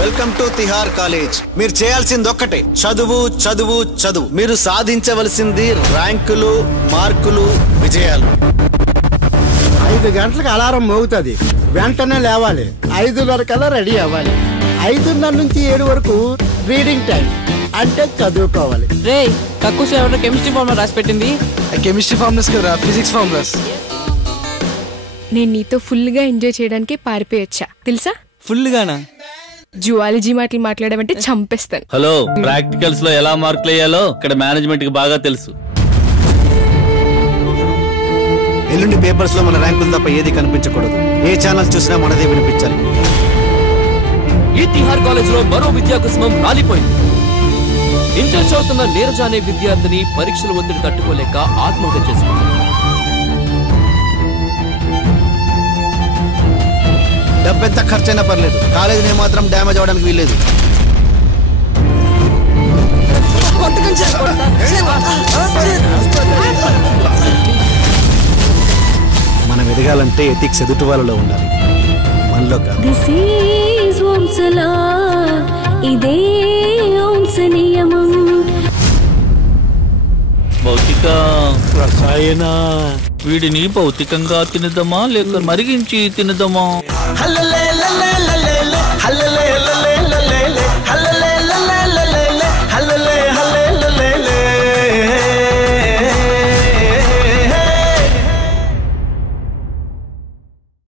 Welcome to Tihar college. మీరు చేయాల్సింది ఒక్కటే, చదువు చదువు చదువు. మీరు సాధించవలసింది ర్యాంకులు, మార్కులు, విజయాలు. 5 గంటలకు అలారం మోగుతుంది, వెంటనే లేవాలి. 5:30 కల్లా రెడీ అవ్వాలి. 5:30 నుంచి 7 వరకు రీడింగ్ టైం, అంటే చదువుకోవాలి. రే కక్కుస్ ఎవరో కెమిస్ట్రీ ఫార్ములా రాసి పెట్టింది. కెమిస్ట్రీ ఫార్ములాస్ కదా, ఫిజిక్స్ ఫార్ములాస్. నేను నీతో ఫుల్గా ఎంజాయ్ చేయడానికి పారిపోయొచ్చా తెలుసా? ఫుల్గానా? జువాలజీ మాటలు మాట్లాడమంటే చంపేస్తాను. హలో, ప్రాక్టికల్స్ లో ఎలా మార్కులు వేయాలో ఇక్కడ మేనేజ్మెంట్ కి బాగా తెలుసు. ఎల్లుండి పేపర్స్ లో మన ర్యాంకులు తప్ప ఏది కనిపించకూడదు. ఏ ఛానల్ చూసినా మనదే వినిపించాలి. ఈ తిహార్ కాలేజ్ లో మరో విద్యా కుసుమం రాలిపోయింది. ఇంటర్ చదువుతున్న నీరజ అనే విద్యార్థిని పరీక్షల ఒత్తిడి తట్టుకోలేక ఆత్మహత్య చేసుకుంది. డబ్బెంత ఖర్చైనా పర్లేదు, కాలేజీని మాత్రం డ్యామేజ్ అవడానికి వీల్లేదు. మనం ఎదగాలంటే ఎథిక్స్ ఎదుటి వాళ్ళలో ఉండాలి, మనలో కాదు. భౌతిక రసాయన వీడిని భౌతికంగా తినదమా లేక మరిగించి తినదమా?